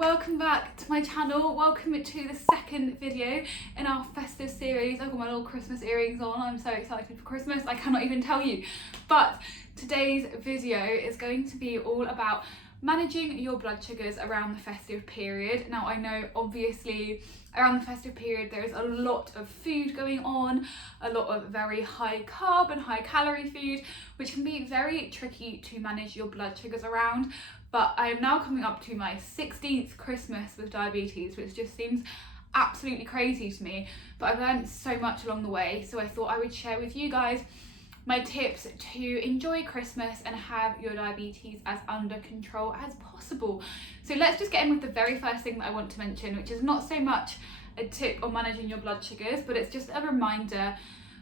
welcome back to my channel. Welcome to the second video in our festive series. I've got my little Christmas earrings on. I'm so excited for Christmas, I cannot even tell you. But today's video is going to be all about managing your blood sugars around the festive period. Now I know obviously around the festive period there is a lot of food going on, a lot of very high carb and high calorie food, which can be very tricky to manage your blood sugars around. But I am now coming up to my 16th Christmas with diabetes, which just seems absolutely crazy to me. But I've learned so much along the way, so I thought I would share with you guys my tips to enjoy Christmas and have your diabetes as under control as possible. So let's just get in with the very first thing that I want to mention, which is not so much a tip on managing your blood sugars, but it's just a reminder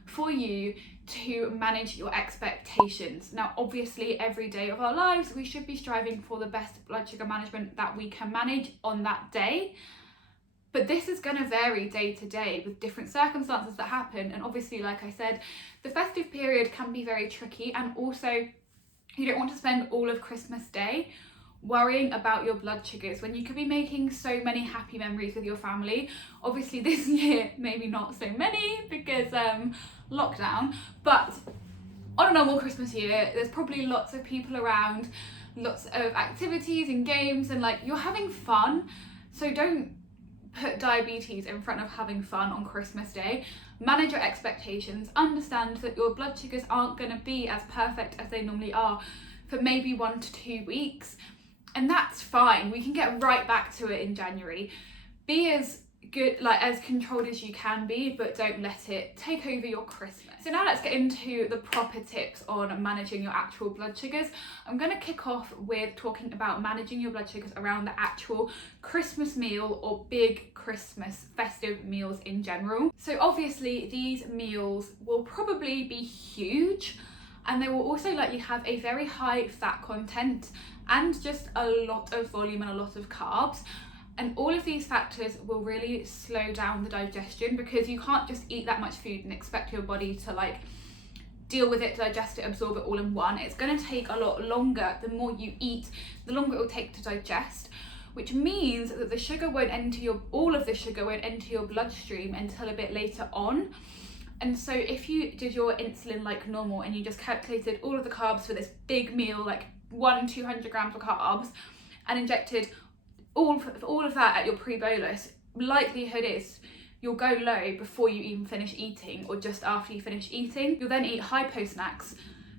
for you to manage your expectations. Now obviously every day of our lives we should be striving for the best blood sugar management that we can manage on that day, but this is going to vary day to day with different circumstances that happen. And obviously, like I said, the festive period can be very tricky, and also you don't want to spend all of Christmas Day worrying about your blood sugars when you could be making so many happy memories with your family. Obviously this year maybe not so many because lockdown, but on a normal Christmas year there's probably lots of people around, lots of activities and games, and like you're having fun. So don't put diabetes in front of having fun on Christmas Day. Manage your expectations. Understand that your blood sugars aren't going to be as perfect as they normally are for maybe 1 to 2 weeks, and that's fine. We can get right back to it in January. Be as good, like as controlled as you can be, but don't let it take over your Christmas. So now let's get into the proper tips on managing your actual blood sugars. I'm going to kick off with talking about managing your blood sugars around the actual Christmas meal or big Christmas festive meals in general. So obviously these meals will probably be huge, and they will also likely have a very high fat content and just a lot of volume and a lot of carbs. And all of these factors will really slow down the digestion, because you can't just eat that much food and expect your body to like deal with it, digest it, absorb it all in one. It's going to take a lot longer. The more you eat, the longer it will take to digest, which means that the sugar won't enter all of the sugar won't enter your bloodstream until a bit later on. And so if you did your insulin like normal and you just calculated all of the carbs for this big meal, like 200 grams of carbs, and injected all of that at your pre-bolus, likelihood is you'll go low before you even finish eating or just after you finish eating. You'll then eat hypo snacks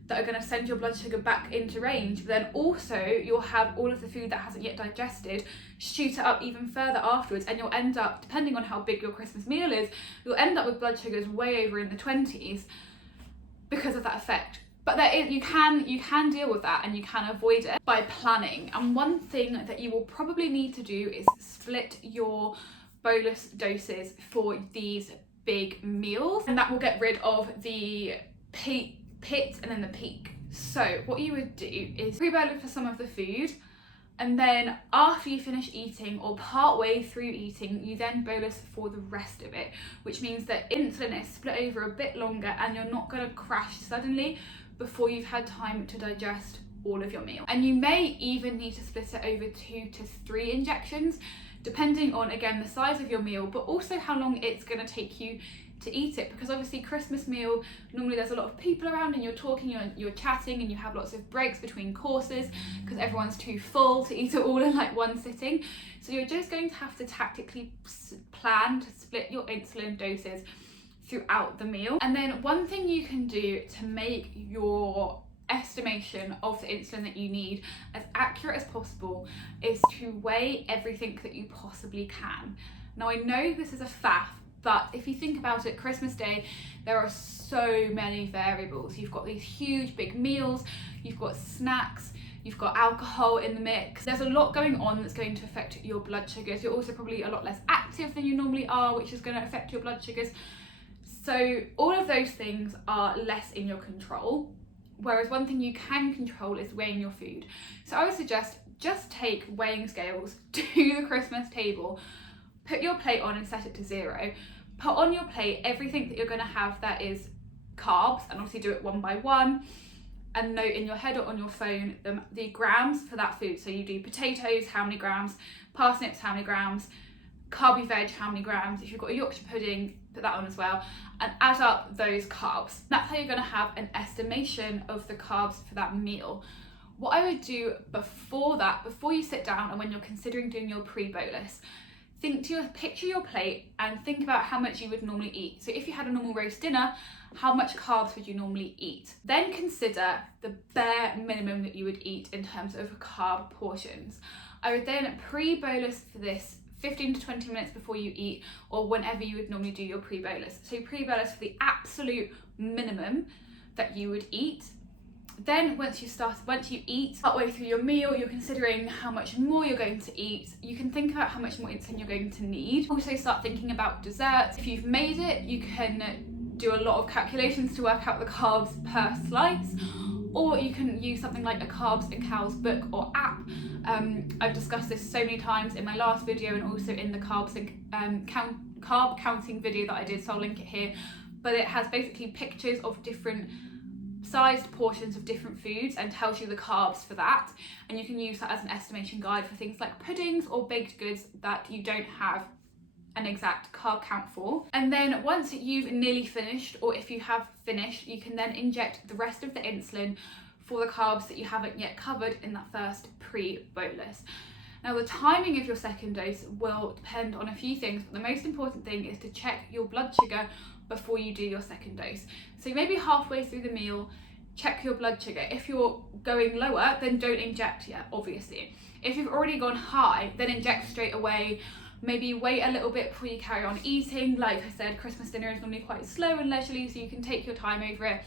that are going to send your blood sugar back into range, but then also you'll have all of the food that hasn't yet digested shoot it up even further afterwards, and you'll end up, depending on how big your Christmas meal is, you'll end up with blood sugars way over in the 20s because of that effect. But you can deal with that, and you can avoid it by planning. And one thing that you will probably need to do is split your bolus doses for these big meals, and that will get rid of the pit and then the peak. So what you would do is pre-bolus for some of the food, and then after you finish eating or part way through eating, you then bolus for the rest of it, which means that insulin is split over a bit longer and you're not going to crash suddenly before you've had time to digest all of your meal. And you may even need to split it over 2 to 3 injections, depending on, again, the size of your meal, but also how long it's going to take you to eat it. Because obviously Christmas meal, normally there's a lot of people around and you're talking, you're chatting, and you have lots of breaks between courses because everyone's too full to eat it all in like one sitting. So you're just going to have to tactically plan to split your insulin doses throughout the meal. And then one thing you can do to make your estimation of the insulin that you need as accurate as possible is to weigh everything that you possibly can. Now I know this is a faff, but if you think about it, Christmas Day, there are so many variables. You've got these huge big meals, you've got snacks, you've got alcohol in the mix. There's a lot going on that's going to affect your blood sugars. You're also probably a lot less active than you normally are, which is going to affect your blood sugars. So all of those things are less in your control, whereas one thing you can control is weighing your food. So I would suggest just take weighing scales to the Christmas table, put your plate on and set it to 0. Put on your plate everything that you're going to have that is carbs, and obviously do it one by one. a note in your head or on your phone the grams for that food. So you do potatoes, how many grams, parsnips, how many grams, carby veg, how many grams. If you've got a Yorkshire pudding, put that on as well, and add up those carbs. That's how you're going to have an estimation of the carbs for that meal. What I would do before that, before you sit down and when you're considering doing your pre-bolus, picture your plate and think about how much you would normally eat. So if you had a normal roast dinner, how much carbs would you normally eat? Then consider the bare minimum that you would eat in terms of carb portions. I would then pre-bolus for this 15 to 20 minutes before you eat, or whenever you would normally do your pre-bolus. So pre-bolus for the absolute minimum that you would eat. Then once you eat partway through your meal, you're considering how much more you're going to eat. You can think about how much more insulin you're going to need. Also start thinking about desserts. If you've made it, you can do a lot of calculations to work out the carbs per slice, or you can use something like a Carbs and Cows book or app. I've discussed this so many times in my last video and also in the carbs and carb counting video that I did, so I'll link it here. But it has basically pictures of different sized portions of different foods and tells you the carbs for that, and you can use that as an estimation guide for things like puddings or baked goods that you don't have an exact carb count for. And then once you've nearly finished, or if you have finished, you can then inject the rest of the insulin for the carbs that you haven't yet covered in that first pre-bolus. Now the timing of your second dose will depend on a few things, but the most important thing is to check your blood sugar before you do your second dose. So maybe halfway through the meal, check your blood sugar. If you're going lower, then don't inject yet, obviously. If you've already gone high, then inject straight away. Maybe wait a little bit before you carry on eating. Like I said, Christmas dinner is normally quite slow and leisurely, so you can take your time over it.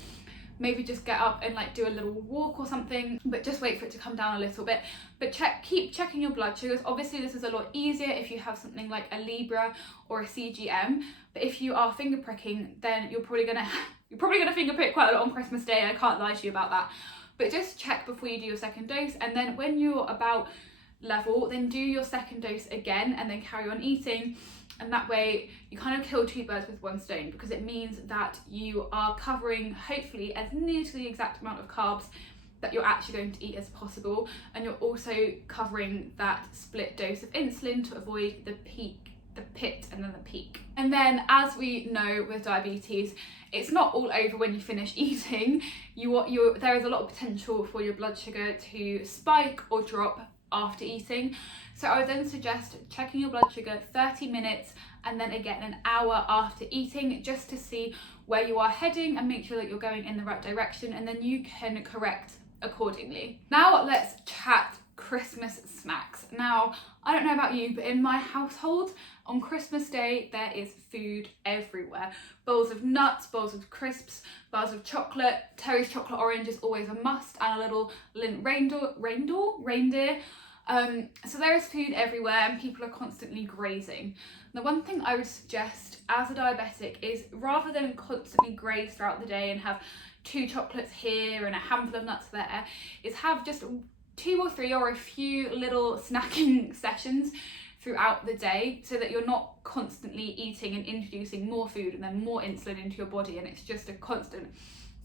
Maybe just get up and like do a little walk or something, but just wait for it to come down a little bit. But keep checking your blood sugars. Obviously this is a lot easier if you have something like a Libra or a CGM, but if you are finger pricking, then you're probably gonna finger prick quite a lot on Christmas Day. I can't lie to you about that. But just check before you do your second dose, and then when you're about level, then do your second dose again and then carry on eating. And that way you kind of kill two birds with one stone, because it means that you are covering hopefully as near to the exact amount of carbs that you're actually going to eat as possible, and you're also covering that split dose of insulin to avoid the pit and then the peak. And then, as we know with diabetes, it's not all over when you finish eating. There is a lot of potential for your blood sugar to spike or drop after eating. So I would then suggest checking your blood sugar 30 minutes and then again an hour after eating, just to see where you are heading and make sure that you're going in the right direction, and then you can correct accordingly. Now let's chat Christmas snacks. Now, I don't know about you, but in my household on Christmas Day there is food everywhere. Bowls of nuts, bowls of crisps, bars of chocolate. Terry's chocolate orange is always a must, and a little Lindt reindeer. So there is food everywhere and people are constantly grazing. The one thing I would suggest as a diabetic is, rather than constantly graze throughout the day and have 2 chocolates here and a handful of nuts there, is have just 2 or 3 or a few little snacking sessions throughout the day, so that you're not constantly eating and introducing more food and then more insulin into your body, and it's just a constant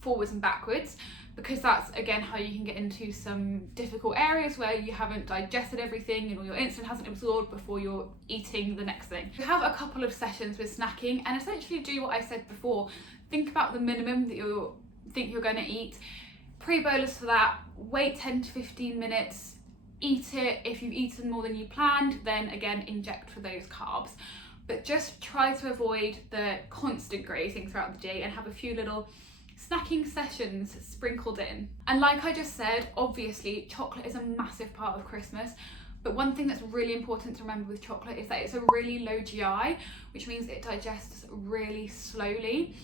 forwards and backwards, because that's again how you can get into some difficult areas where you haven't digested everything and all your insulin hasn't absorbed before you're eating the next thing. You have a couple of sessions with snacking and essentially do what I said before. Think about the minimum that you think you're going to eat, pre-bolus for that, wait 10 to 15 minutes, eat it. If you've eaten more than you planned, then again inject for those carbs. But just try to avoid the constant grazing throughout the day and have a few little snacking sessions sprinkled in. And like I just said, obviously chocolate is a massive part of Christmas, but one thing that's really important to remember with chocolate is that it's a really low GI, which means it digests really slowly.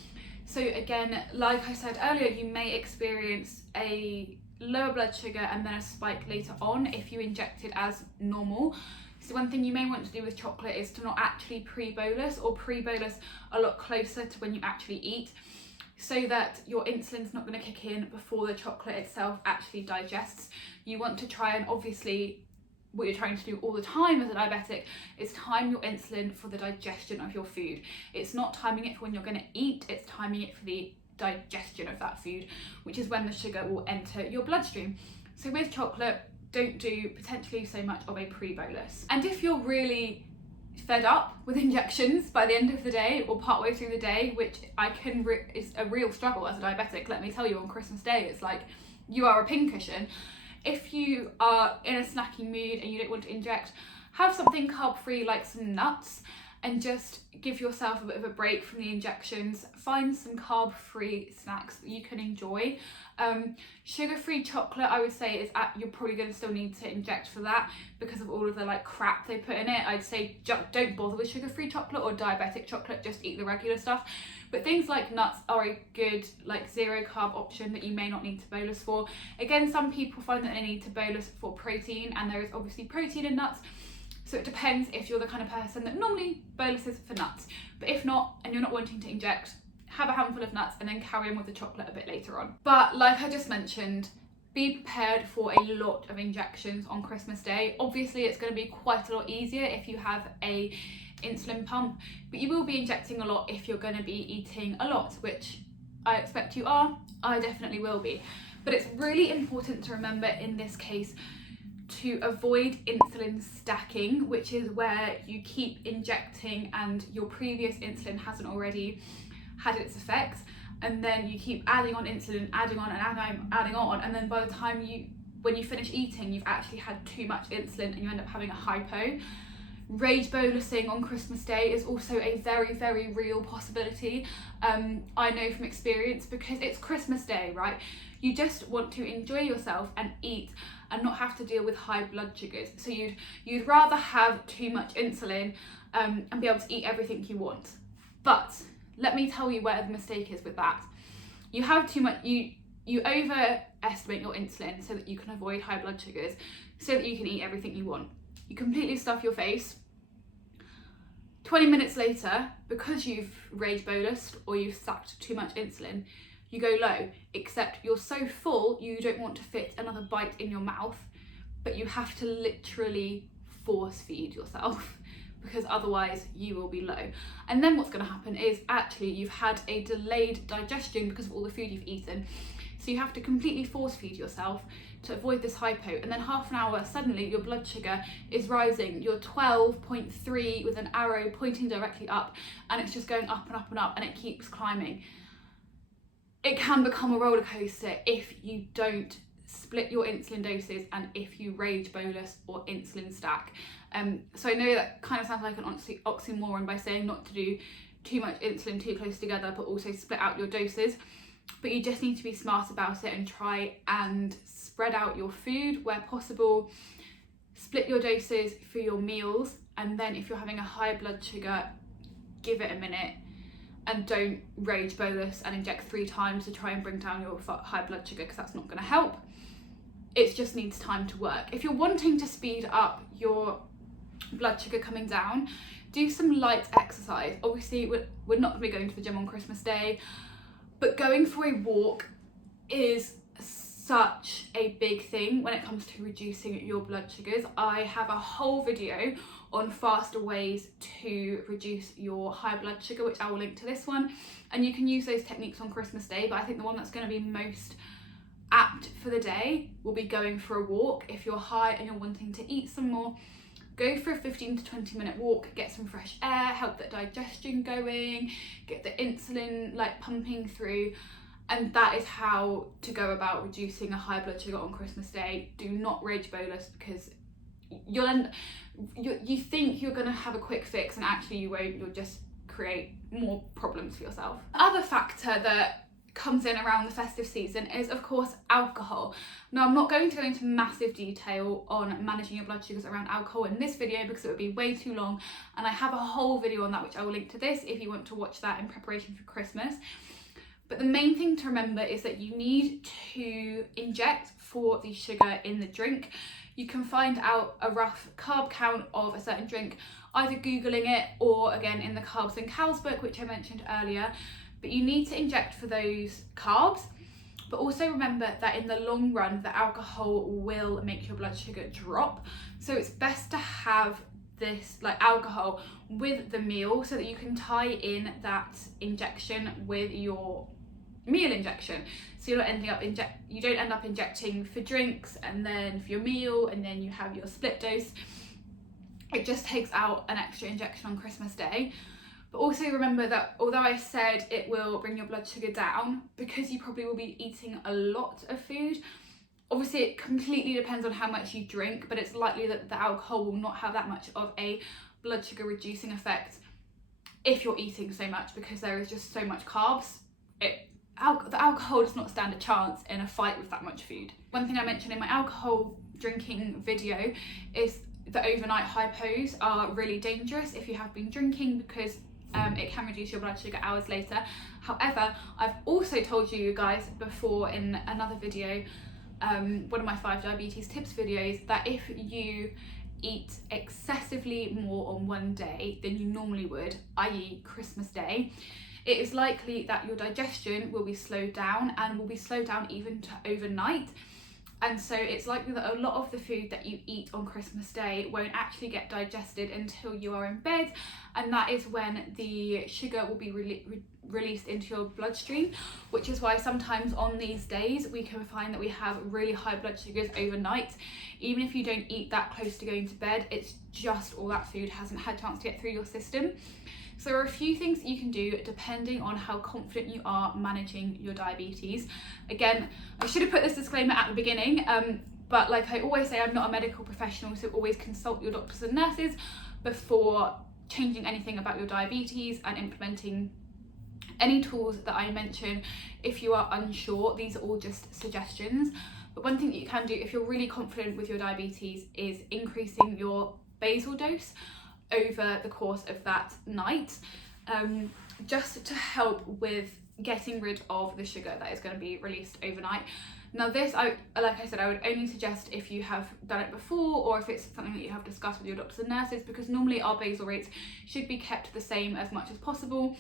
So again, like I said earlier, you may experience a lower blood sugar and then a spike later on if you inject it as normal. So one thing you may want to do with chocolate is to not actually pre-bolus, or pre-bolus a lot closer to when you actually eat, so that your insulin's not going to kick in before the chocolate itself actually digests. You want to try, and obviously what you're trying to do all the time as a diabetic is time your insulin for the digestion of your food. It's not timing it for when you're going to eat, it's timing it for the digestion of that food, which is when the sugar will enter your bloodstream. So with chocolate, don't do potentially so much of a pre-bolus. And if you're really fed up with injections by the end of the day or partway through the day, which is a real struggle as a diabetic, let me tell you, on Christmas Day it's like you are a pincushion. If you are in a snacking mood and you don't want to inject, have something carb-free like some nuts and just give yourself a bit of a break from the injections. Find some carb-free snacks that you can enjoy. Sugar-free chocolate, I would say, you're probably going to still need to inject for that because of all of the like crap they put in it. I'd say don't bother with sugar-free chocolate or diabetic chocolate, just eat the regular stuff. But things like nuts are a good like zero carb option that you may not need to bolus for. Again, some people find that they need to bolus for protein, and there is obviously protein in nuts. So it depends if you're the kind of person that normally boluses for nuts. But if not, and you're not wanting to inject, have a handful of nuts and then carry on with the chocolate a bit later on. But like I just mentioned, be prepared for a lot of injections on Christmas Day. Obviously, it's going to be quite a lot easier if you have a insulin pump, but you will be injecting a lot if you're going to be eating a lot, which I expect you are. I definitely will be. But it's really important to remember in this case to avoid insulin stacking, which is where you keep injecting and your previous insulin hasn't already had its effects, and then you keep adding on insulin, adding on, and then by the time when you finish eating, you've actually had too much insulin and you end up having a hypo. Rage bolusing on Christmas Day is also a very, very real possibility. I know from experience, because it's Christmas Day, right? You just want to enjoy yourself and eat and not have to deal with high blood sugars. So you'd rather have too much insulin and be able to eat everything you want. But let me tell you where the mistake is with that. You have too much, you overestimate your insulin so that you can avoid high blood sugars, so that you can eat everything you want. You completely stuff your face. 20 minutes later, because you've rage bolused or you've sucked too much insulin, you go low, except you're so full you don't want to fit another bite in your mouth, but you have to literally force feed yourself because otherwise you will be low. And then what's going to happen is actually you've had a delayed digestion because of all the food you've eaten. So you have to completely force feed yourself to avoid this hypo, and then half an hour, suddenly your blood sugar is rising. You're 12.3 with an arrow pointing directly up, and it's just going up and up and up, and it keeps climbing. It can become a roller coaster if you don't split your insulin doses and if you rage bolus or insulin stack. So I know that kind of sounds like an oxymoron by saying not to do too much insulin too close together, but also split out your doses. But you just need to be smart about it and try and spread out your food where possible. Split your doses for your meals, and then if you're having a high blood sugar, give it a minute and don't rage bolus and inject 3 times to try and bring down your high blood sugar, because that's not going to help. It just needs time to work. If you're wanting to speed up your blood sugar coming down, do some light exercise. Obviously, we're not going to be going to the gym on Christmas Day, but going for a walk is such a big thing when it comes to reducing your blood sugars. I have a whole video on faster ways to reduce your high blood sugar, which I will link to this one, and you can use those techniques on Christmas Day, but I think the one that's going to be most apt for the day will be going for a walk. If you're high and you're wanting to eat some more, go for a 15 to 20 minute walk, get some fresh air, help that digestion going, get the insulin like pumping through, and that is how to go about reducing a high blood sugar on Christmas Day. Do not rage bolus, because you think you're going to have a quick fix and actually you won't. You'll just create more problems for yourself. Other factor that comes in around the festive season is of course alcohol. Now, I'm not going to go into massive detail on managing your blood sugars around alcohol in this video because it would be way too long, and I have a whole video on that which I will link to this if you want to watch that in preparation for Christmas. But the main thing to remember is that you need to inject for the sugar in the drink. You can find out a rough carb count of a certain drink, either Googling it or again in the Carbs and Cows book, which I mentioned earlier. But you need to inject for those carbs, but also remember that in the long run, the alcohol will make your blood sugar drop. So it's best to have this like alcohol with the meal so that you can tie in that injection with your meal injection. So you're not ending up you don't end up injecting for drinks and then for your meal, and then you have your split dose. It just takes out an extra injection on Christmas Day. But also remember that although I said it will bring your blood sugar down, because you probably will be eating a lot of food, obviously it completely depends on how much you drink, but it's likely that the alcohol will not have that much of a blood sugar reducing effect if you're eating so much, because there is just so much carbs. The alcohol does not stand a chance in a fight with that much food. One thing I mentioned in my alcohol drinking video is the overnight hypos are really dangerous if you have been drinking, because it can reduce your blood sugar hours later. However, I've also told you guys before in another video, one of my 5 diabetes tips videos, that if you eat excessively more on one day than you normally would, i.e. Christmas Day, it is likely that your digestion will be slowed down, and will be slowed down even to overnight. And so it's likely that a lot of the food that you eat on Christmas Day won't actually get digested until you are in bed, and that is when the sugar will be released into your bloodstream, which is why sometimes on these days we can find that we have really high blood sugars overnight. Even if you don't eat that close to going to bed, it's just all that food hasn't had a chance to get through your system. So there are a few things that you can do depending on how confident you are managing your diabetes. Again, I should have put this disclaimer at the beginning, but like I always say, I'm not a medical professional, so always consult your doctors and nurses before changing anything about your diabetes and implementing any tools that I mention. If you are unsure, these are all just suggestions. But one thing that you can do if you're really confident with your diabetes is increasing your basal dose over the course of that night, just to help with getting rid of the sugar that is going to be released overnight. Now this, like I said, I would only suggest if you have done it before, or if it's something that you have discussed with your doctors and nurses, because normally our basal rates should be kept the same as much as possible.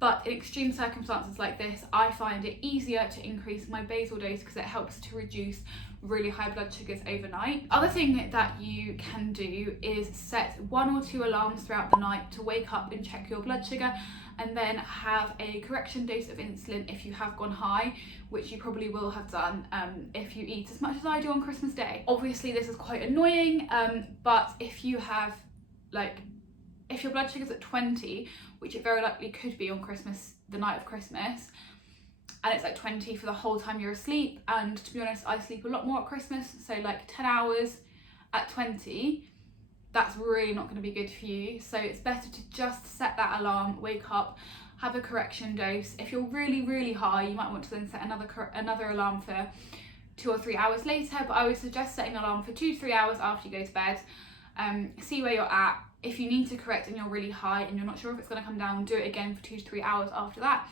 But in extreme circumstances like this, I find it easier to increase my basal dose because it helps to reduce really high blood sugars overnight. Other thing that you can do is set 1 or 2 alarms throughout the night to wake up and check your blood sugar, and then have a correction dose of insulin if you have gone high, which you probably will have done if you eat as much as I do on Christmas Day. Obviously this is quite annoying, but if you have if your blood sugar's at 20, which it very likely could be on Christmas, the night of Christmas, and it's like 20 for the whole time you're asleep, and to be honest, I sleep a lot more at Christmas, so like 10 hours at 20, that's really not going to be good for you. So it's better to just set that alarm, wake up, have a correction dose. If you're really, really high, you might want to then set another alarm for 2 or 3 hours later, but I would suggest setting an alarm for 2 to 3 hours after you go to bed. See where you're at. If you need to correct and you're really high and you're not sure if it's going to come down, do it again for 2 to 3 hours after that.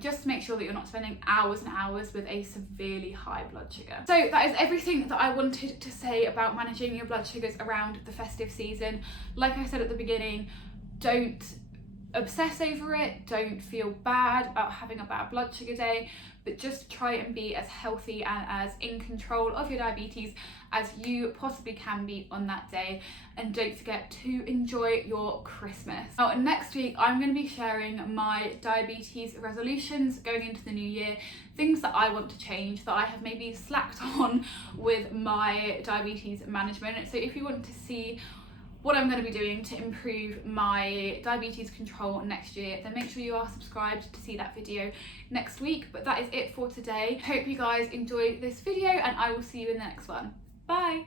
Just to make sure that you're not spending hours and hours with a severely high blood sugar. So that is everything that I wanted to say about managing your blood sugars around the festive season. Like I said at the beginning, don't obsess over it, don't feel bad about having a bad blood sugar day, but just try and be as healthy and as in control of your diabetes as you possibly can be on that day. And don't forget to enjoy your Christmas. Now next week I'm going to be sharing my diabetes resolutions going into the new year, things that I want to change that I have maybe slacked on with my diabetes management. So if you want to see what I'm going to be doing to improve my diabetes control next year, then make sure you are subscribed to see that video next week. But that is it for today. Hope you guys enjoyed this video, and I will see you in the next one. Bye!